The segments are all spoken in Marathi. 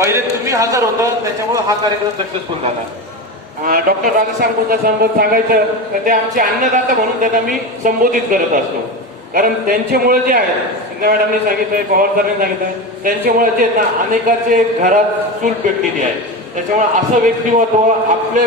पहिले तुम्ही हजर होता, त्याच्यामुळे हा कार्यक्रम सक्सेसफुल झाला. डॉक्टर राधेश्याम गुंजाळसंबंध सांगायचं तर ते आमचे अन्नदाता म्हणून त्यांना मी संबोधित करत असतो. कारण त्यांच्यामुळे जे आहे, शिंदे मॅडमने सांगितलंय, पवार सरांनी सांगितलंय, त्यांच्यामुळे जे ना अनेकाचे घरात चूल पेटलेली आहे. त्याच्यामुळे असं व्यक्तिमत्व आपल्या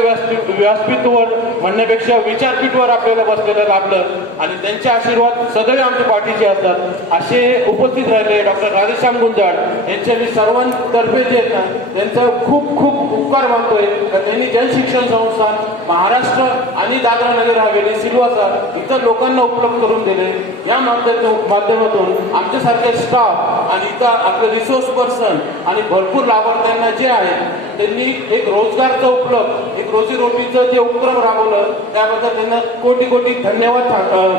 व्यासपीठवर म्हणण्यापेक्षा विचारपीठवर आपल्याला बसलेलं लाभलं आणि त्यांचे आशीर्वाद सदैव आमच्या पाठीचे असतात. असे उपस्थित राहिले डॉक्टर राधेश्याम गुंजाळ यांचे मी सर्वांतर्फे जे आहेत ना त्यांचा खूप खूप उपकार मानतोय. तर त्यांनी जनशिक्षण संस्थान महाराष्ट्र आणि दादरा नगर हवेली सिल्वासा इतर लोकांना उपलब्ध करून दिले. या माध्यमातून आमच्यासारखे स्टाफ आणि इतर आपले रिसोर्स पर्सन आणि भरपूर लाभार्थ्यांना जे आहे त्यांनी एक रोजगारचं उपलब्ध, एक रोजीरोटीचं जे उपक्रम राबवलं त्याबद्दल त्यांना कोटी कोटी धन्यवाद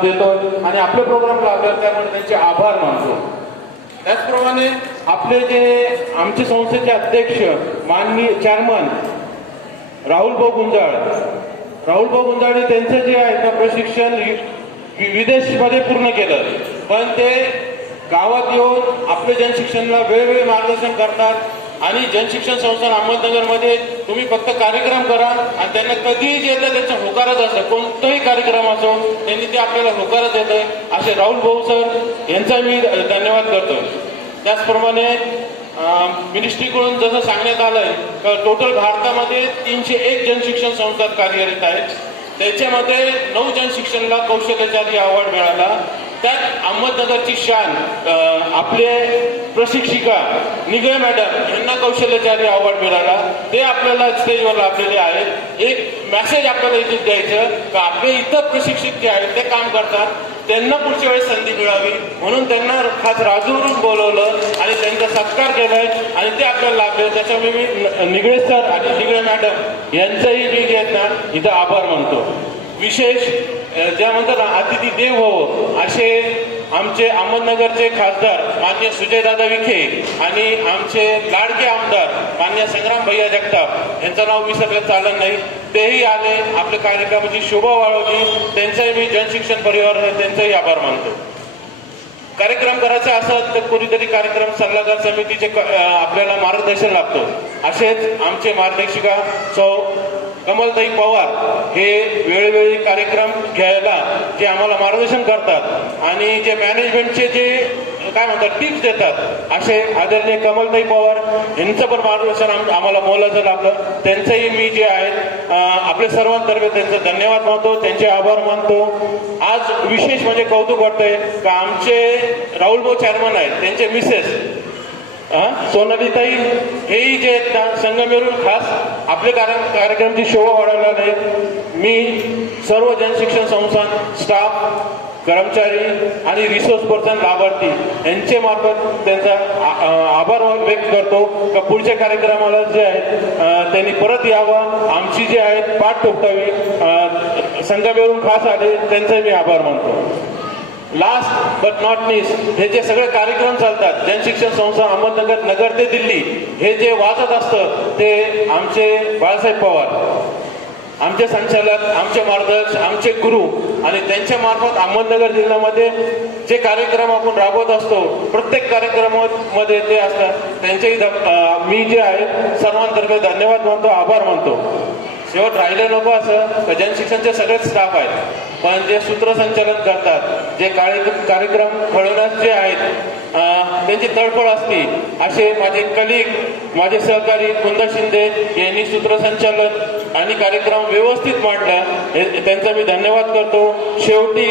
देतो आणि आपले प्रोग्राम लाभले त्यामुळे त्यांचे आभार मानतो. त्याचप्रमाणे आपले जे आमचे संस्थेचे अध्यक्ष माननीय चेअरमन राहुल भाऊ गुंजाळ त्यांचं जे आहे ना प्रशिक्षण विदेशमध्ये पूर्ण केलं, पण ते गावात येऊन आपल्या जनशिक्षणाला वेळोवेळी मार्गदर्शन करतात आणि जनशिक्षण संस्थान अहमदनगरमध्ये तुम्ही फक्त कार्यक्रम करा आणि त्यांना कधीही जे येतं त्यांचा होकारच असतं, कोणताही कार्यक्रम असो त्यांनी ते आपल्याला होकारच येतं. असे राहुल भाऊ सर यांचा मी धन्यवाद करतो. त्याचप्रमाणे मिनिस्ट्रीकडून जसं सांगण्यात आलंय टोटल भारतामध्ये 301 जनशिक्षण संस्था कार्यरत आहेत. त्याच्यामध्ये 9 जनशिक्षणला कौशल्याचार्य अवॉर्ड मिळाला. त्यात अहमदनगरची शान आपले प्रशिक्षिका निगळे मॅडम यांना कौशल्याचार्य अवॉर्ड मिळाला. ते आपल्याला स्टेजवर लाभलेले आहेत. एक मेसेज आपल्याला इथे द्यायचं का आपले इतर प्रशिक्षक जे आहेत ते काम करतात, त्यांना पुढच्या वेळेस संधी मिळावी म्हणून त्यांना खास राजूवरून बोलवलं आणि त्यांचा सत्कार केलाय आणि ते आपल्याला लाभले. त्याच्यामुळे मी निगळे सर आणि निगळे मॅडम यांचाही मी जे आहेत ना इथं आभार मानतो. विशेष ज्या म्हणतात ना अतिथी देव हो असे आमचे अहमदनगरचे खासदार मान्य सुजयदादा विखे आणि आमचे लाडके आमदार मान्य संग्राम भैया जगताप यांचं नाव विसरलं चालत नाही, तेही आले, आपल्या कार्यक्रमाची शोभा वाढवली. त्यांचाही मी जनशिक्षण परिवार त्यांचाही आभार मानतो. कार्यक्रम करायचा असत तर कोणीतरी कार्यक्रम सल्लागार समितीचे आपल्याला मार्गदर्शन लागतो. असेच आमचे मार्गदर्शिका सौ कमलताई पवार हे वेळोवेळी कार्यक्रम घ्यायला जे आम्हाला मार्गदर्शन करतात आणि जे मॅनेजमेंटचे जे काय म्हणतात टिप्स देतात असे आदरणीय कमलताई पवार यांचं पण मार्गदर्शन आम्हाला मोलाचं लाभलं. त्यांचंही मी जे आहेत आपल्या सर्वांतर्फे त्यांचं धन्यवाद मानतो, त्यांचे आभार मानतो. आज विशेष म्हणजे कौतुक वाटतंय का आमचे राहुल भाऊ चेअरमन आहेत, त्यांचे मिसेस सोनालीताई हेही जे आहेत ना संघ मिळून खास आपले कार्यक्रमाची शोभा वाढवला नाही. मी सर्व जनशिक्षण संस्थान स्टाफ कर्मचारी आणि रिसोर्स पर्सन लाभार्थी यांचे मार्फत त्यांचा आभार व्यक्त करतो का पुढच्या कार्यक्रमाला जे आहे त्यांनी परत यावं, आमची जे आहेत पाठ ठोकतावी. संघ मिळून खास आले त्यांचाही मी आभार मानतो. लास्ट बट नॉट लीस्ट हे जे सगळे कार्यक्रम चालतात जनशिक्षण संस्था अहमदनगर नगर ते दिल्ली हे जे वाचत असतं ते आमचे बाळासाहेब पवार आमचे संचालक, आमचे मार्गदर्शक, आमचे गुरु आणि त्यांच्या मार्फत अहमदनगर जिल्ह्यामध्ये जे कार्यक्रम आपण राबवत असतो प्रत्येक कार्यक्रमामध्ये ते असतात. त्यांचेही मी जे आहे सर्वांतर्फे धन्यवाद मानतो, आभार मानतो. शेवट राहिलं नको असं जनशिक्षणचे सगळेच स्टाफ आहेत, पण जे सूत्रसंचालन करतात, जे कार्यक्रम घडवण्यास जे आहेत त्यांची तळपळ असते असे माझे कलिग, माझे सहकारी कुंदन शिंदे यांनी सूत्रसंचालन आणि कार्यक्रम व्यवस्थित मांडला, त्यांचा मी धन्यवाद करतो. शेवटी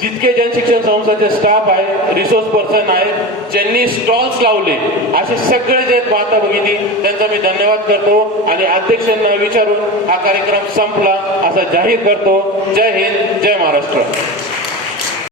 जितके जनशिक्षण संस्थांचे स्टाफ आहे, रिसोर्स पर्सन आहे, ज्यांनी स्टॉल्स लावले असे सगळे जे वार्ता बघितली त्यांचा मी धन्यवाद करतो आणि अध्यक्षांना विचारून हा कार्यक्रम संपला असा जाहीर करतो. जय हिंद, जय महाराष्ट्र.